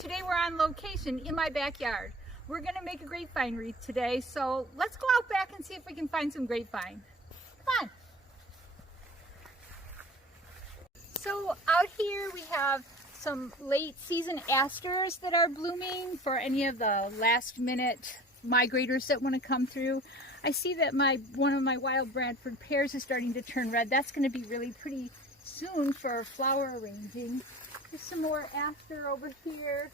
today we're on location in my backyard. We're gonna make a grapevine wreath today, so let's go out back and see if we can find some grapevine. Come on. So out here we have some late season asters that are blooming for any of the last minute migrators that want to come through. I see that one of my wild Bradford pears is starting to turn red. That's going to be really pretty soon for flower arranging. There's some more aster over here.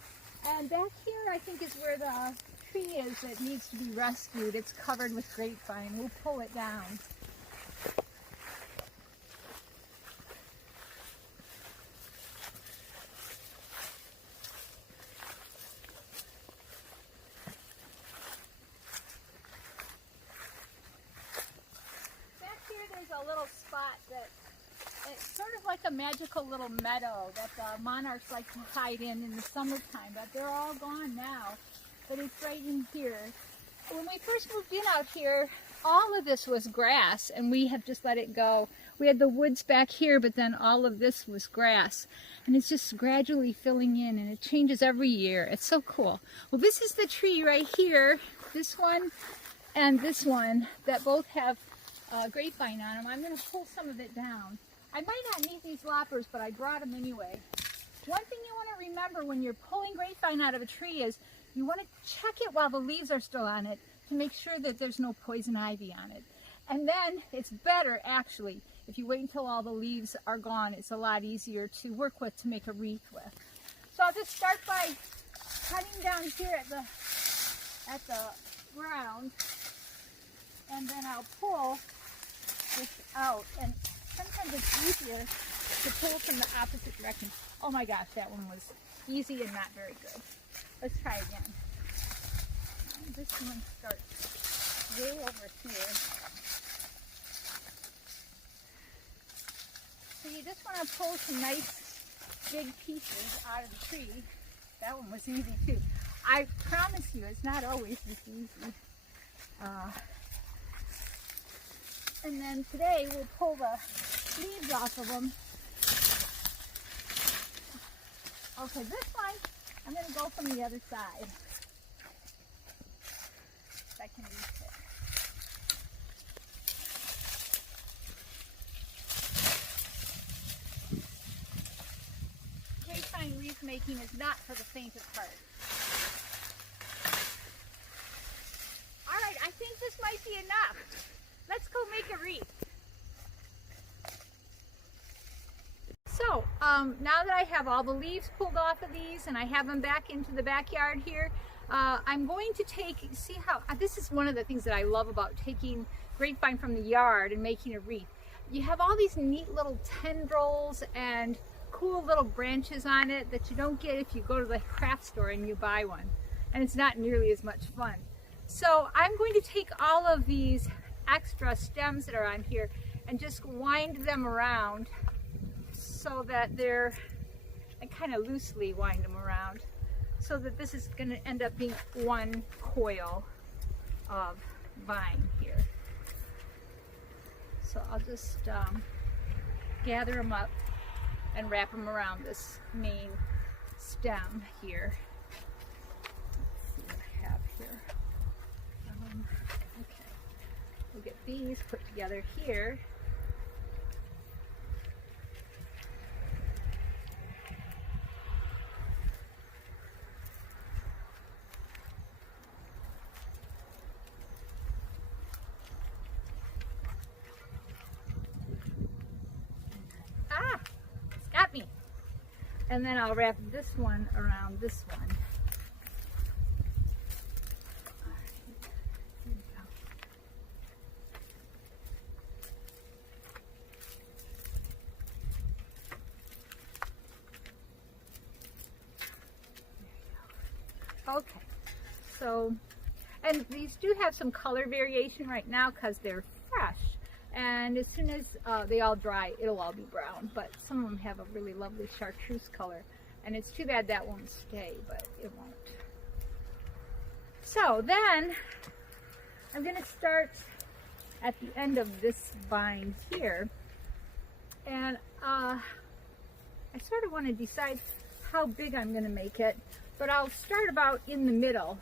And back here I think is where the tree is that needs to be rescued. It's covered with grapevine. We'll pull it down. A little spot that it's sort of like a magical little meadow that the monarchs like to hide in the summertime, but they're all gone now. But it's right in here. When we first moved in out here, all of this was grass and we have just let it go. We had the woods back here, but then all of this was grass, and it's just gradually filling in, and it changes every year. It's so cool. Well, this is the tree right here, this one and this one, that both have grapevine on them. I'm going to pull some of it down. I might not need these loppers, but I brought them anyway. One thing you want to remember when you're pulling grapevine out of a tree is you want to check it while the leaves are still on it to make sure that there's no poison ivy on it. And then it's better, actually, if you wait until all the leaves are gone. It's a lot easier to work with to make a wreath with. So I'll just start by cutting down here at the ground, and then I'll pull this out, and sometimes it's easier to pull from the opposite direction. Oh my gosh, that one was easy and not very good. Let's try again. This one starts way over here. So you just want to pull some nice big pieces out of the tree. That one was easy too. I promise you, it's not always this easy. And then today we'll pull the leaves off of them. Okay, this one, I'm going to go from the other side. If I can reach it. Grapevine wreath making is not for the faint of heart. Alright, I think this might be enough. Let's go make a wreath. So, now that I have all the leaves pulled off of these and I have them back into the backyard here, I'm going to see how, this is one of the things that I love about taking grapevine from the yard and making a wreath. You have all these neat little tendrils and cool little branches on it that you don't get if you go to the craft store and you buy one. And it's not nearly as much fun. So I'm going to take all of these extra stems that are on here and just wind them around so that I kind of loosely wind them around so that this is going to end up being one coil of vine here. So I'll just gather them up and wrap them around this main stem here. Let's see what I have here. We'll get these put together here. Ah! It's got me! And then I'll wrap this one around this one. Okay, so, and these do have some color variation right now because they're fresh, and as soon as they all dry, it'll all be brown, but some of them have a really lovely chartreuse color, and it's too bad that won't stay, but it won't. So then, I'm going to start at the end of this vine here, and I sort of want to decide how big I'm going to make it. But I'll start about in the middle,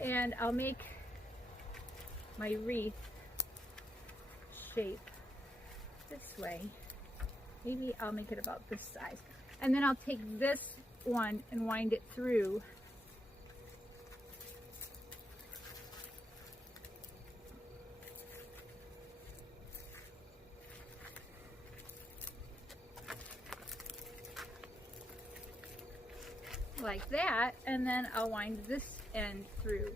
and I'll make my wreath shape this way. Maybe I'll make it about this size. And then I'll take this one and wind it through. Like that, and then I'll wind this end through.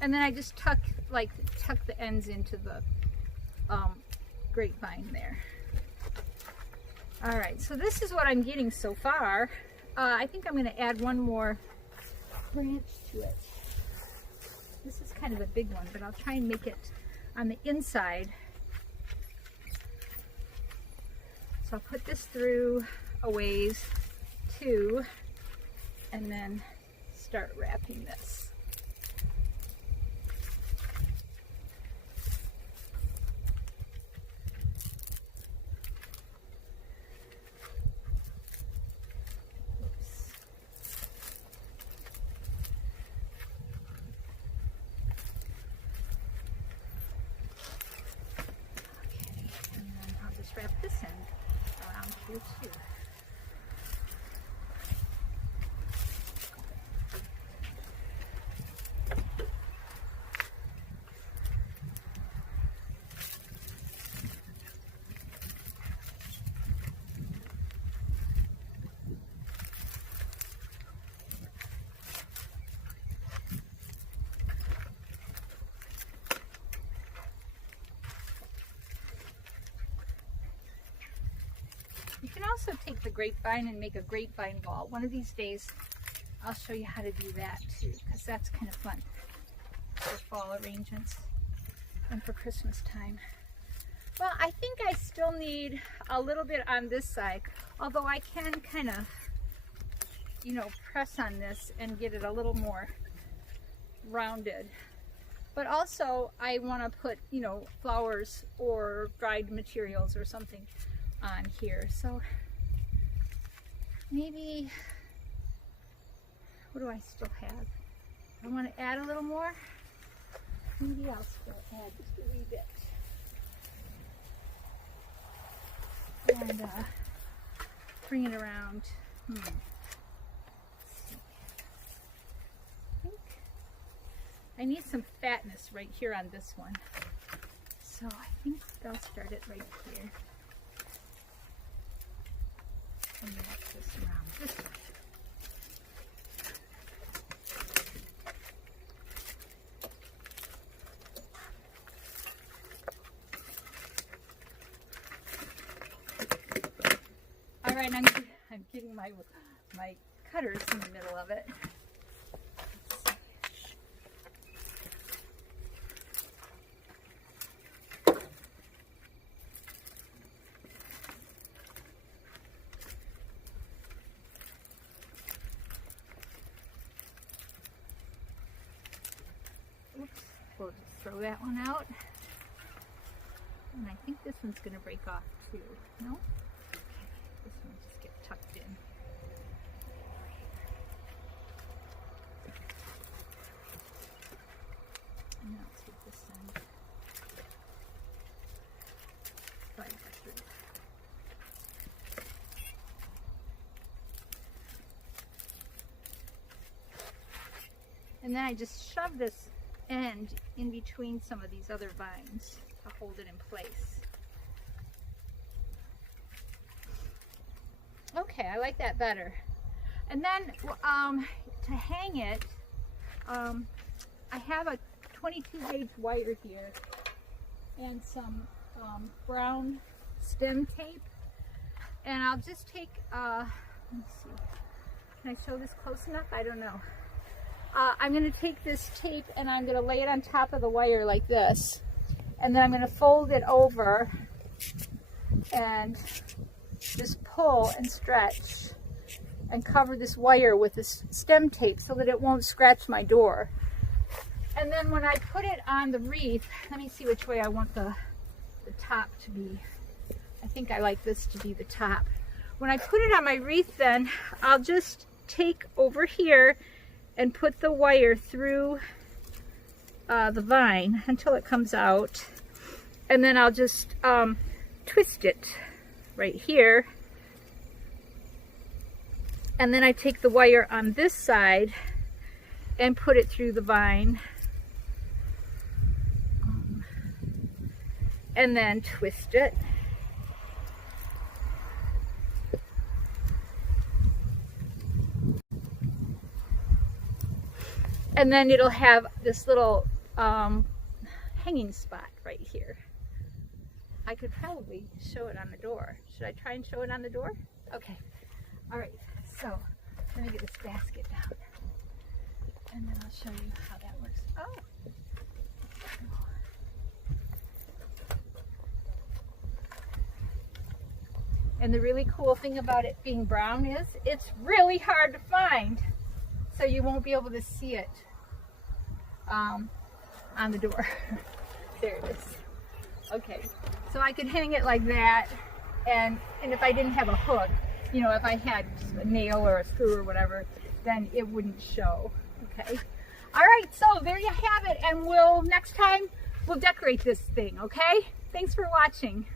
And then I just tuck the ends into the grapevine there. All right, so this is what I'm getting so far. I think I'm going to add one more branch to it. This is kind of a big one, but I'll try and make it on the inside. So I'll put this through a ways too, and then start wrapping this. Wrap this end around here too. You can also take the grapevine and make a grapevine wall. One of these days, I'll show you how to do that too, because that's kind of fun for fall arrangements and for Christmas time. Well, I think I still need a little bit on this side, although I can kind of, you know, press on this and get it a little more rounded. But also, I want to put, you know, flowers or dried materials or something on here. So maybe, what do I still have? I want to add a little more. Maybe I'll still add just a wee bit. And bring it around. I think I need some fatness right here on this one. So I think I'll start it right here. And wrap this around this way. All right, I'm getting my cutters in the middle of it. Oops, we'll just throw that one out. And I think this one's going to break off too. No? Okay, this one will just get tucked in. And I'll take this end. Right through. And then I just shove this end in between some of these other vines to hold it in place. Okay, I like that better. And then to hang it, I have a 22 gauge wire here and some brown stem tape, and I'll just take, let me see, can I show this close enough? I don't know. I'm going to take this tape and I'm going to lay it on top of the wire like this. And then I'm going to fold it over and just pull and stretch and cover this wire with this stem tape so that it won't scratch my door. And then when I put it on the wreath, let me see which way I want the top to be. I think I like this to be the top. When I put it on my wreath, then I'll just take over here and put the wire through the vine until it comes out, and then I'll just twist it right here, and then I take the wire on this side and put it through the vine, and then twist it. And then it'll have this little hanging spot right here. I could probably show it on the door. Should I try and show it on the door? Okay. All right. So let me get this basket down, and then I'll show you how that works. Oh. And the really cool thing about it being brown is it's really hard to find, so you won't be able to see it on the door. There it is. Okay, so I could hang it like that, and if I didn't have a hook, you know, if I had a nail or a screw or whatever, then it wouldn't show. Okay. All right, so there you have it, and next time we'll decorate this thing. Okay. Thanks for watching.